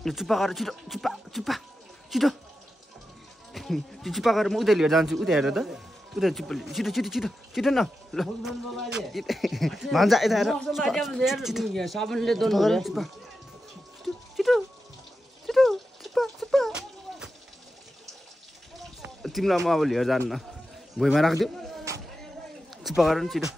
चुप्पा गरेर छिटो छिटो त्यो चुप्पा गरेर म उता लिएर जान्छु उता हेर त उता चुप्पा छिटो न ल भन्छ यता हेर तिमीलाई म अब लिएर जान्न भुइँमा राखिदिऊ चुप्पा गरेर छिटो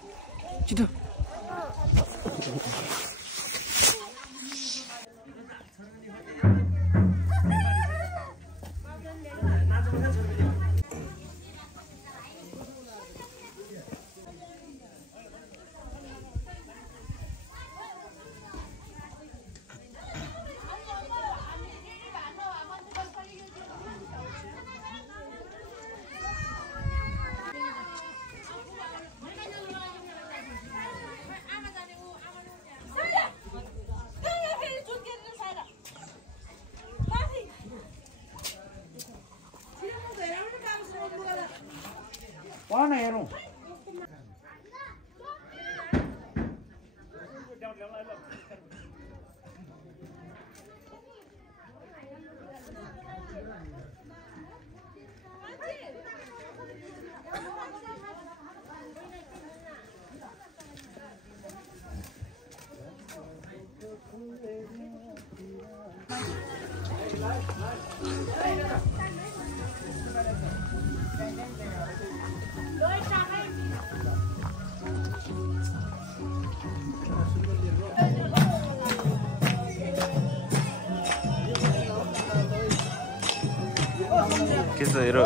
कौन है यारों Kesa हेरो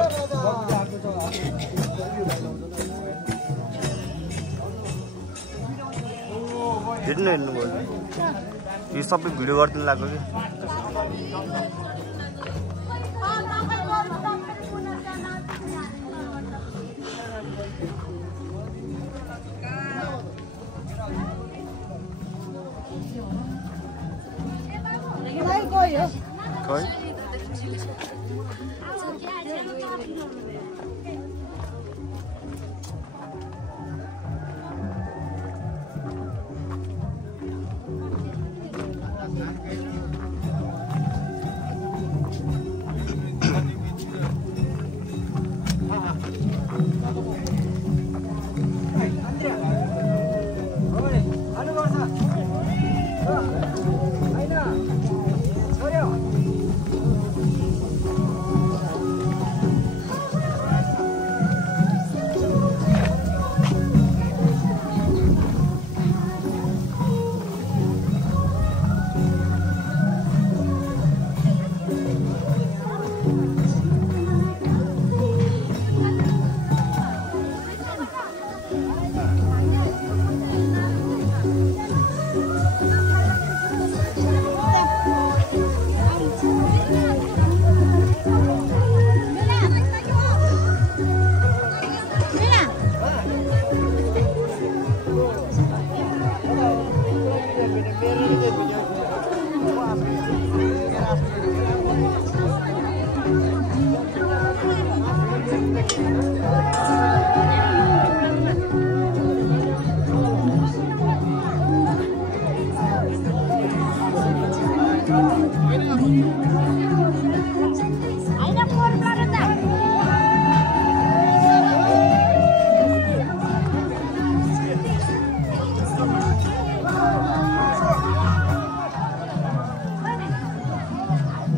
हेर्नु भयो यो सबै भिडियो गर्दिन लाग्यो कि कोही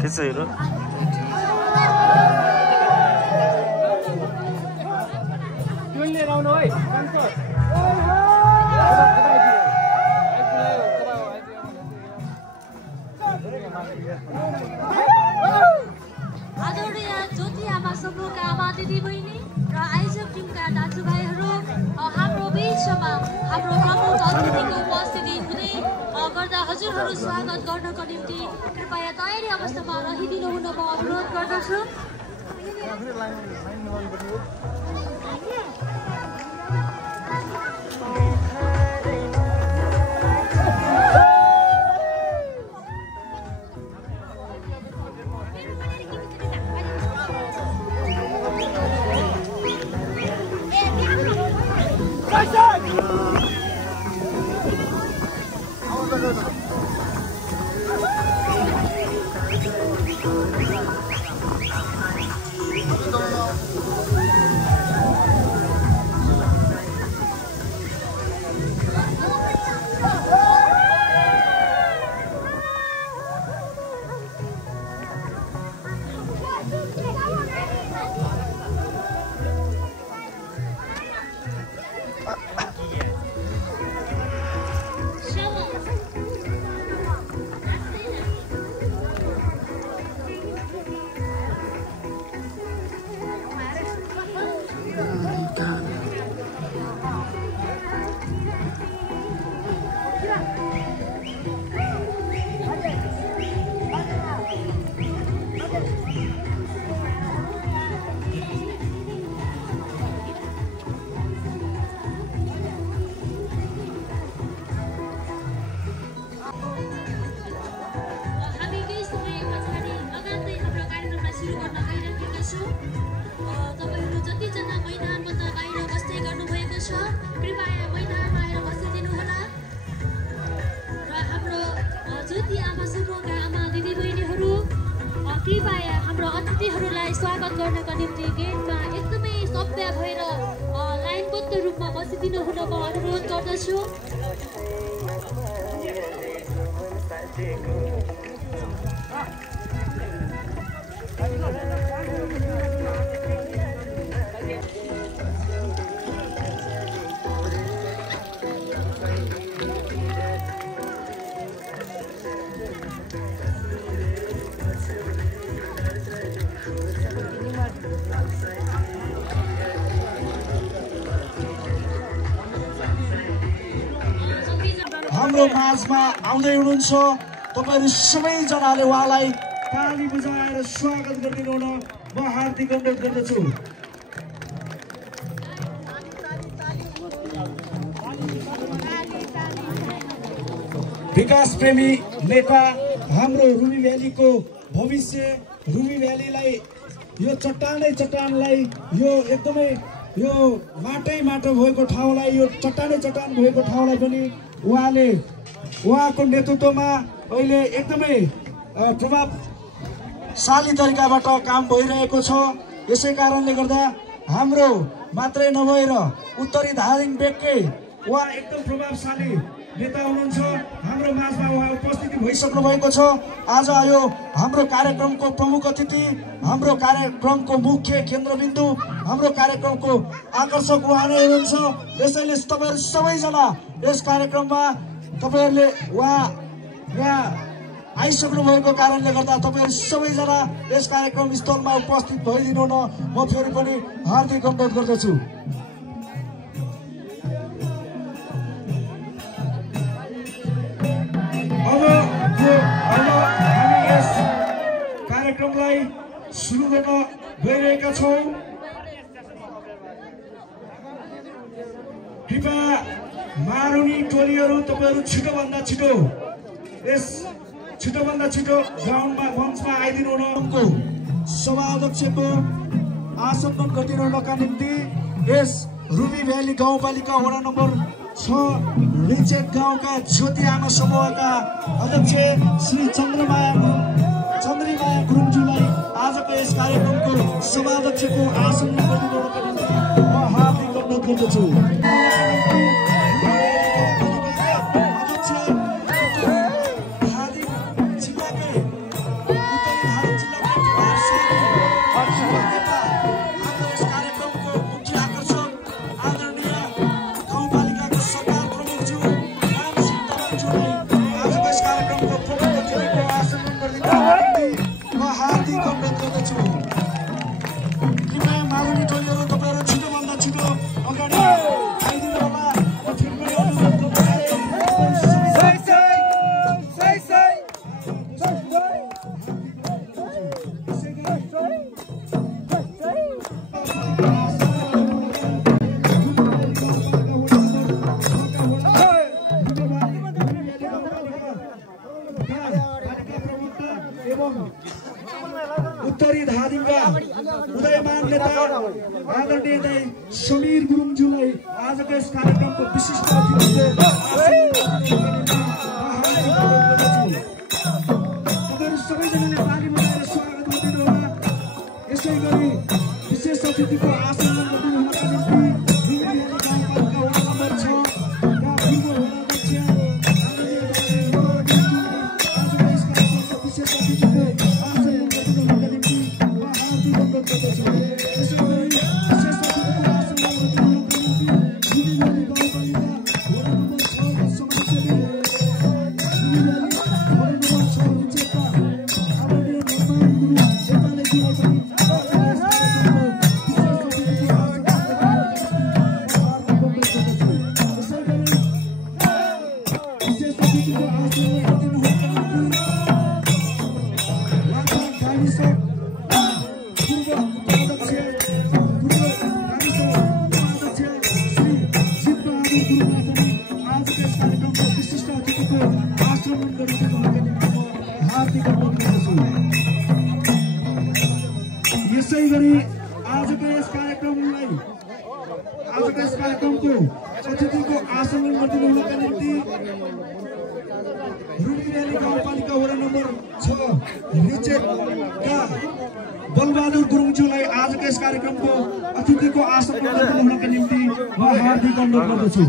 Kesa हेरो आदरणीय ज्योति आमा समूहका आमा दिदी बहिनी र आयोजक टिमका दाजुभाइहरू हाम्रो बीचमा हाम्रो प्रमुख अतिथिको उपस्थिति हुँदै गर्दा हजुरहरू स्वागत गर्नको निम्ति कृपया तयारी अवस्थामा रहिदिनु हुन म अनुरोध गर्दछु कृपया हाम्रो अतिथिहरूलाई स्वागत गर्नका निम्ति गेटमा एकदमै सभ्य भएर लाइनबद्ध रूपमा बसिदिनु हुन म अनुरोध गर्दछु। हाम्रो माझमा आउँदै हुनुहुन्छ तपाईहरु सबैजनाले उहाँलाई ताली बजाएर स्वागत गरिदिनु हुन म हार्दिक अनुरोध गर्दछु। विकास प्रेमी नेता हाम्रो रुबी भ्यालीको भविष्य, रुबी भ्यालीलाई यो चट्टानलाई यो एकदमै यो माटो भएको ठाउँलाई, यो चट्टान भएको ठाउँलाई पनि उहाँको नेतृत्वमा अहिले एकदमै प्रभावशाली तरिकाबाट काम भइरहेको छ। यसै कारणले गर्दा हाम्रो मात्रै नभएर उत्तरी धादिङ बेगकै उहाँ एकदम प्रभावशाली नेता हुनुहुन्छ। हाम्रो माझमा उहाँ उपस्थिति भइसक्नु भएको छ। आज यो हाम्रो कार्यक्रमको प्रमुख अतिथि, हाम्रो कार्यक्रमको मुख्य केन्द्रबिन्दु, हाम्रो कार्यक्रमको आकर्षक उहाँ नै हुनुहुन्छ। यसैले तपाईहरु सबैजना यस कार्यक्रममा तपाईहरुले यहाँ आइसक्नु भएको कारणले गर्दा तपाईहरु सबैजना यस कार्यक्रम स्थलमा उपस्थित भइदिनु न म फेरि पनि हार्दिक अनुरोध गर्दछु। अब हामी यस कार्यक्रमलाई सुरु गर्न गइरहेका छौं। कृपया मारुनी टोलीहरू तपाईहरु छिटोभन्दा छिटो ग्राउन्डमा मञ्चमा आइदिनु हुनको सभाध्यक्षको आसन गरिदिनु हुनका निम्ति यस रुबी भ्याली गाउँपालिका वडा नम्बर 6 रिचेक गाउँका ज्योति आमा समूहका अध्यक्ष श्री चन्द्रमाया गुरुङज्यूलाई आजको यस कार्यक्रमको सभाध्यक्षको आसन गरिदिनु हुनका निम्ति म हार्दिक अनुरोध गर्दछु। उत्तरी धादिङका उदयमान नेता आदरणीय समीर गुरुङज्यूलाई आजको यस कार्यक्रमको विशिष्ट अतिथिको तपाईहरु सबैजनाले ताली बजाएर स्वागत गरिदिनु होला। यसै गरी विशेष अतिथिको आसन गरिदिनु हुनका निम्ति यसै गरी आजको यस कार्यक्रमको अतिथिको आसन गरिदिनु हुनका निम्ति रुबी भ्याली गाउँपालिका वडा नम्बर 6 रिचेकका कार्यक्रमको अतिथिको आसन ग्रहण हुनका निम्ति म हार्दिक अनुरोध गर्दछु।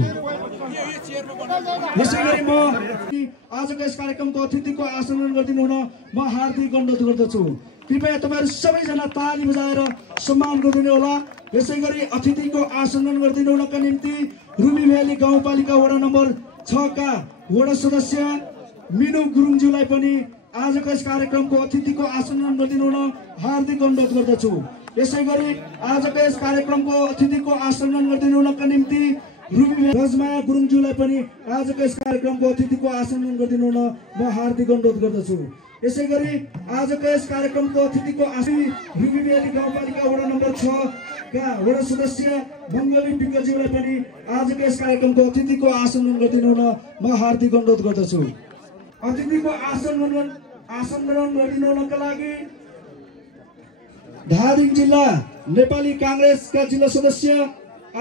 यसैगरी म आजको यस कार्यक्रमको अतिथिको आसन ग्रहण गरिदिनु हुन म हार्दिक अनुरोध गर्दछु। कृपया तपाईहरु सबैजना ताली बजाएर सम्मान गरिदिनु होला। यसैगरी अतिथिको आसन ग्रहण गरिदिनु हुनका निम्ति रुबी भ्याली गाउँपालिका वडा नम्बर 6 का वडा सदस्य मिनु गुरुङज्यूलाई पनि आजको यस कार्यक्रमको अतिथिको आसन ग्रहण गरिदिनु हुन हार्दिक अनुरोध गर्दछु। यसैगरी आजको यस कार्यक्रमको अतिथिको आसन ग्रहण गरिदिनु हुनका निम्ति रुबी रजमाया गुरुङज्यूलाई पनि आजको यस कार्यक्रमको अतिथिको आसन ग्रहण गरिदिनु हुन म हार्दिक अनुरोध गर्दछु। यसैगरी आजको यस कार्यक्रमको अतिथिको आसन रुबी भ्याली गाउँपालिका वडा नम्बर 6 का वडा सदस्य मङ्गली पिङ्गज्यूलाई पनि आजको यस कार्यक्रमको अतिथिको आसन ग्रहण गरिदिनु हुन म हार्दिक अनुरोध गर्दछु। अतिथिको आसन ग्रहण गरिदिनु हुनका लागि धादिङ जिल्ला नेपाली कांग्रेसका जिल्ला सदस्य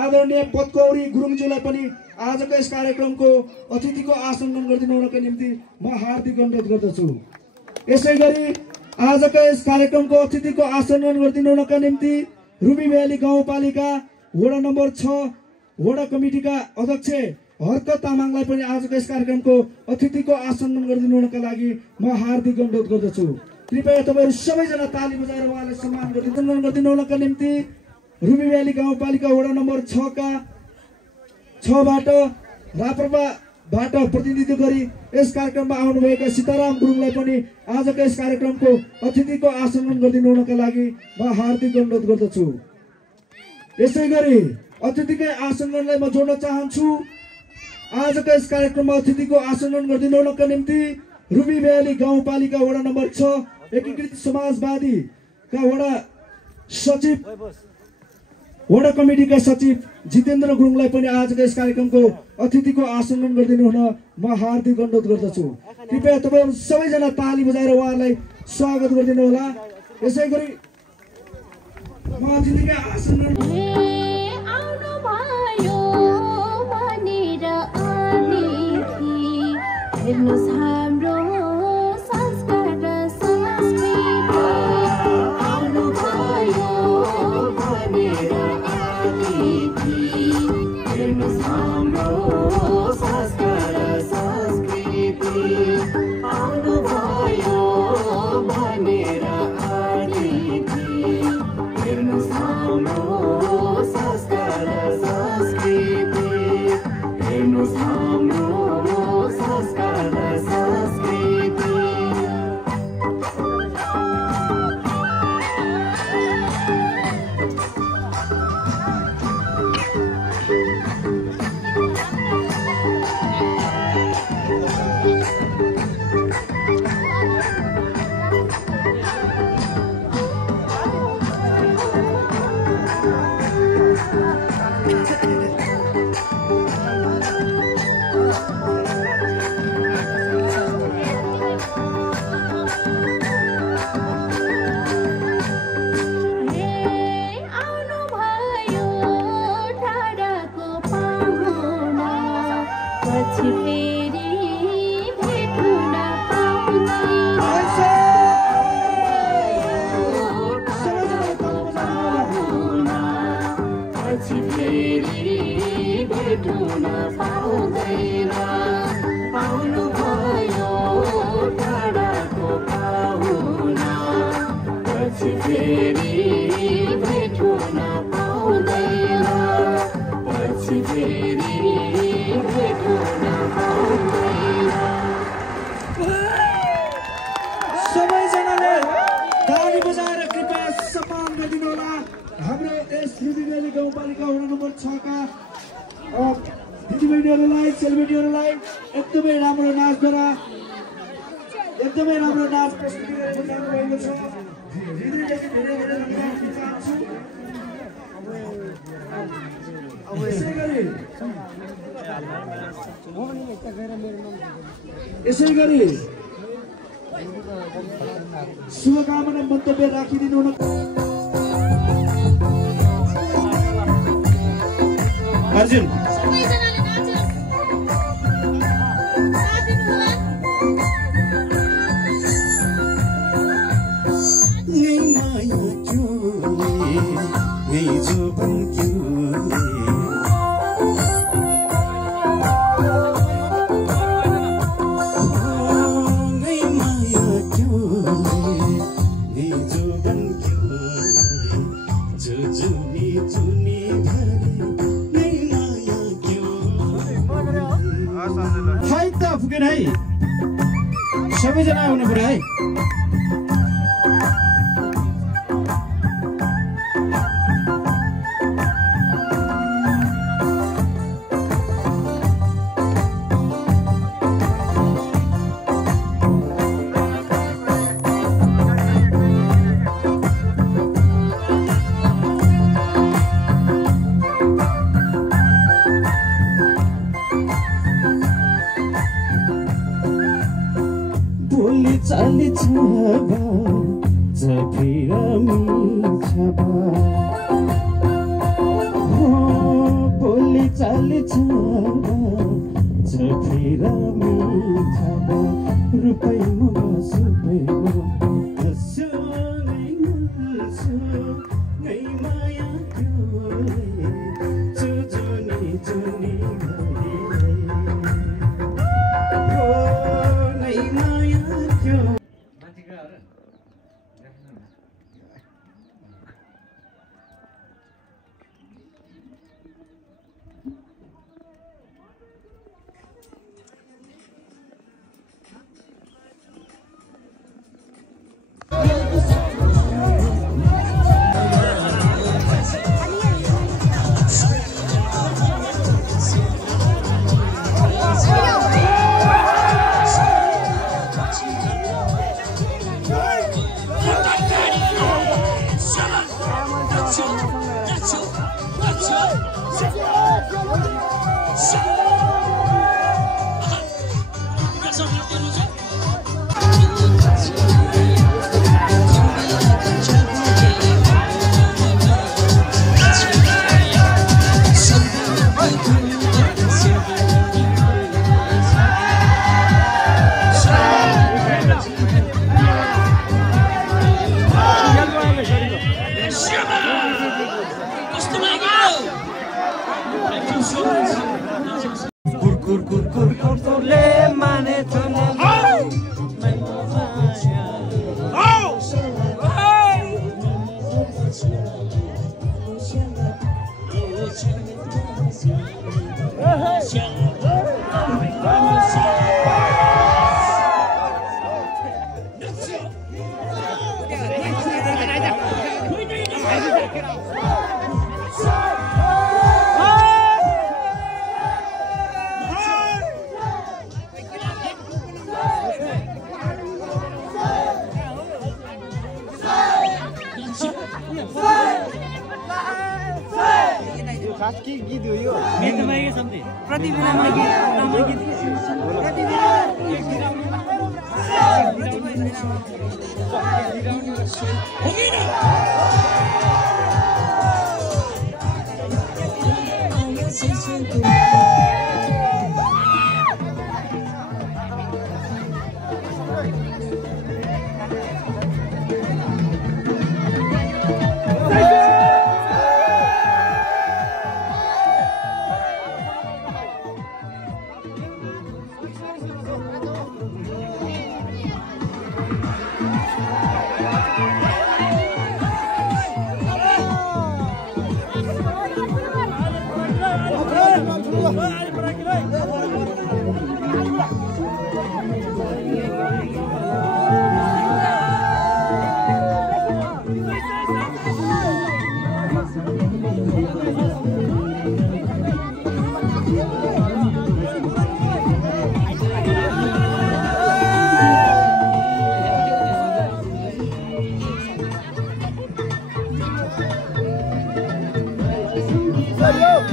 आदरणीय पदकौरी गुरुङज्यूलाई पनि आजको यस कार्यक्रमको अतिथिको आसन ग्रहण गरिदिनु हुनका निम्ति म हार्दिक अनुरोध गर्दछु। यसैगरी आजको यस कार्यक्रमको अतिथिको आसन ग्रहण गरिदिनु हुनका निम्ति रुबी भ्याली गाउँपालिका वडा नम्बर 6 वडा कमिटीका अध्यक्ष हर्क तामाङलाई पनि आजको यस कार्यक्रमको अतिथिको आसन ग्रहण गरिदिनु हुनका लागि म हार्दिक अनुरोध गर्दछु। कृपया तपाईहरु सबैजना ताली बजाएर उहाँलाई सम्मान गरिदिनु हुनका निम्ति रुबी भ्याली गाउँपालिका वडा नम्बर 6 का 6 बाट राप्रपाबाट प्रतिनिधित्व गरी यस कार्यक्रममा आउनुभएका सीताराम गुरुङलाई पनि आजको यस कार्यक्रमको अतिथिको आसन ग्रहण गरिदिनु हुनका लागि म हार्दिक अनुरोध गर्दछु। यसैगरी अतिथिकै आसन ग्रहणलाई म जोड्न चाहन्छु। आजको यस कार्यक्रममा अतिथिको आसन ग्रहण गरिदिनु हुनका निम्ति रुबी भ्याली गाउँपालिका वडा नम्बर 6 एकीकृत समाजवादीका वडा कमिटीका सचिव जितेन्द्र गुरुङलाई पनि आजको यस कार्यक्रमको अतिथिको आसन ग्रहण गरिदिनु हुन म हार्दिक अनुरोध गर्दछु। कृपया तपाईहरु सबैजना ताली बजाएर उहाँलाई स्वागत गरिदिनु होला। यसैगरी म अतिथिकै आसन सबैजनाले ताली बजाएर कृपया सम्मान गरिदिनु होला। हाम्रो यस रुबी भ्याली गाउँपालिका वडा नम्बर 6 का दिदीबहिनीहरूलाई सेलिब्रेटीहरूलाई एकदमै राम्रो नाचद्वारा एकदमै राम्रो नाच प्रस्तुति गरेर जानुभएको छ। हृदयदेखि धेरै धेरै धन्यवाद दिन चाहन्छु। यसैगरी शुभकामना मन्तव्य राखिदिनु हुन अर्जुन सबैजना आउनु पर्यो है। चाली छाबा जफिरा मिछाबा हो बोली चाली छाबा जफिरा मिछाबा रुपैमा बसुपैमा हस्यो नै मल्सो नै माया क्योले जुजुनी जुनी हो नै माया क्यों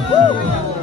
Woo!